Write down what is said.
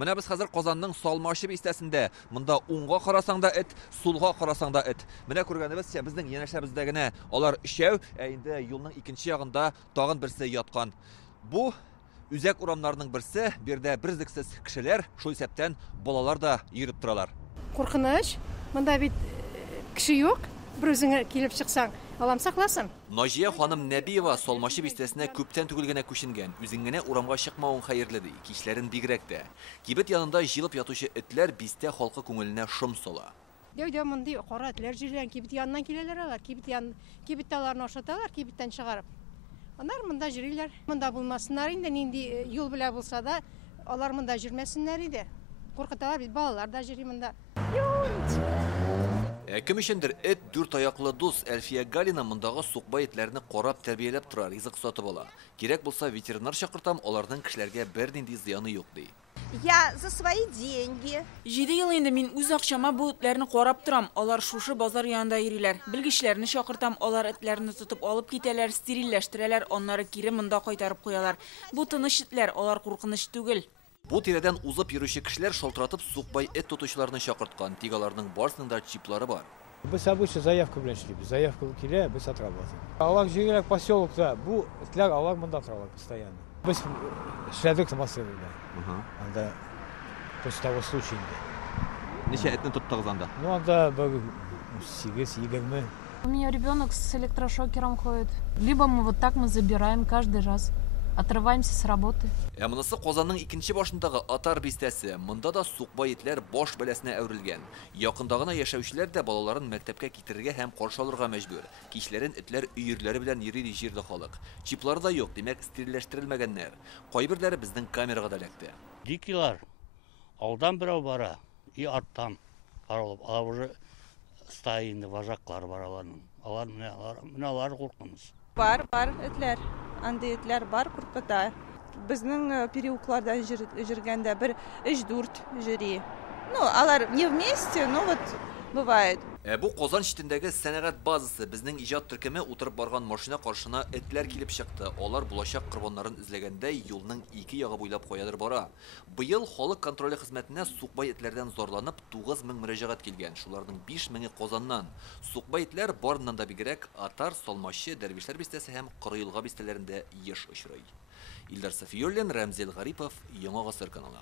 Менә без хәзер Казанның Салмашы бистәсендә. Монда уңга карасаң да эт, сулга карасаң да эт. Менә күргәнебезчә, безнең янәшәбездә генә алар өчәү, инде юлның икенче ягында тагын берсе яткан. Бу үзәк урамнарның берсе, бердә берзексез кешеләр, шул исәптән балалар да йөреп торалар. Куркыныч, монда бит кеше юк. Бер үзеңә килеп чыксаң, Аллам сакласын. Наҗия ханым Нәбиева Салмашы бистәсенә күптән түгел генә күченгән. Үзең генә урамга чыкмавың хәерле ди. Кичләрен бигрәк тә. Кибет янында җилып ятучы этләр бистә халкы күңеленә шом сала. Дәүдә мондый кара этләр җирлән кибет яныннан киләләр алар. Кибеттә аларны ашаталар, кибеттән чыгарып. Аннар монда җырлар. Монда булмасыннар инде, нинди юл белә булса да, алар монда җирмәсеннәр иде. Куркыталар бит, балалар да җыри монда. Кем өчендер эт дүрт аяклы дус Әлфия Галина мондагы сукбай этләрне карап тәрбияләп тора, ризык сатып ала. Кирәк булса ветеринар чакыртам, аларның кешеләргә бернинди зыяны юк ди. Я за свои деньги. 7 ел инде мин үз акчама бу этләрне карап торам. Алар шушы базар янында йөриләр. Белгечләрне чакыртам, алар этләрне тотып алып китәләр, стерильләштерәләр, аннары кире монда кайтарып куялар. Бу тыныч этләр, алар куркыныч түгел. Бу тирәдән узып йөрүче кешеләр шалтыратып сукбай эт тотучыларны чакырткан. Тик аларның барысының да чиплары бар. Без обычно заявка белән эшлибез. Заявка килә, без отрабатываем. Алар җирәк поселокта, бу этләр алар монда торалар постоянно. Без эшләдек массовыйда. Анда после того случая инде. Ничә этне тоттыгыз анда? Ну анда 8-20. У меня ребенок с электрошокером ходит. Либо мы забираем каждый раз. Отрываемся с работы. Монысы Казанның икенче башындагы Атар бистәсе. Монда да сукбай этләр баш бәләсенә әверелгән. Якындагына яшәүчеләр дә балаларын мәктәпкә китерергә һәм каршы алырга мәҗбүр. Кичләрен этләр өерләре белән йөри җирдә халык. Чиплары да юк, димәк стерильләштерелмәгәннәр. Кайберләре безнең камерага да эләкте. Дикилар. Алдан берәү бара, и арттан каралып, алар уже стаенда вожаклар бар аларның. Менә алар куркыныч. Бар этләр. Андый этләр бар куркыта. Безнең переулклардан җиргәндә бер 3-4 җыри. Ну, алар не вместе, но вот бывает. Бу Казан читендәге сәнәгать базасы безнең иҗат төркеме утырып барган машина каршына этләр килеп чыкты. Алар булачак корбаннарын эзләгәндә юлның ике ягы буйлап каядыр бара. Быел халык контроле хезмәтенә сукбай этләрдән зарланып 9000 мөрәҗәгать килгән. Шуларның 5000-е Казаннан. Сукбай этләр барыннан да бигрәк Атар, Салмашы, Дәрвишләр бистәсе һәм Кырыелга бистәләрендә еш очрый. Илдар Сафиуллин, Рамзел Гарипов, Яңа Гасыр каналы.